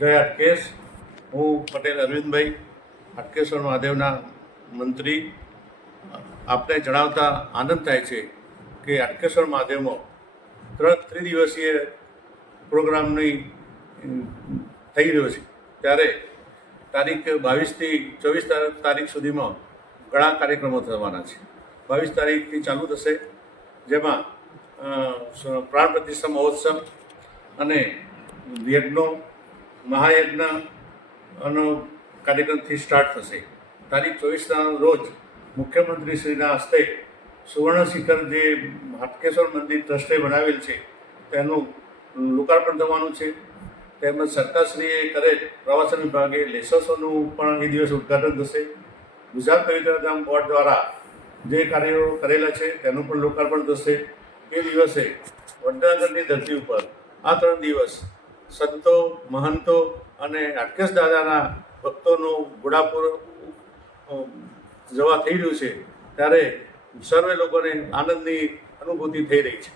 જય હાટકેશ. હું પટેલ અરવિંદભાઈ, હાટકેશ્વર મહાદેવના મંત્રી. આપને જણાવતા આનંદ થાય છે કે હાટકેશ્વર મહાદેવમાં ત્રિદિવસીય પ્રોગ્રામની થઈ રહ્યો છે. ત્યારે તારીખ 22થી 24 તારીખ સુધીમાં ઘણા કાર્યક્રમો થવાના છે. 22 તારીખથી ચાલુ થશે, જેમાં પ્રાણ પ્રતિષ્ઠા મહોત્સવ અને યજ્ઞો મહાયજ્ઞનો કાર્યક્રમથી સ્ટાર્ટ થશે. તારીખ 24ના રોજ મુખ્યમંત્રીશ્રીના હસ્તે સુવર્ણ શિખર જે હાટકેશ્વર મંદિર ટ્રસ્ટે બનાવેલ છે તેનું લોકાર્પણ થવાનું છે. તેમજ સરકારશ્રીએ કરેલ પ્રવાસન વિભાગે લેસર્સોનું પણ એ દિવસે ઉદ્ઘાટન થશે. ગુજરાત પવિત્રધામ બોર્ડ દ્વારા જે કાર્યો કરેલા છે તેનું પણ લોકાર્પણ થશે. એ દિવસે વડનગરની ધરતી ઉપર આ 3 દિવસ સંતો, મહંતો અને હાટકેશ દાદાના ભક્તોનું ઘોડાપુર જવા થઈ રહ્યું છે. ત્યારે સર્વે લોકોને આનંદની અનુભૂતિ થઈ રહી છે.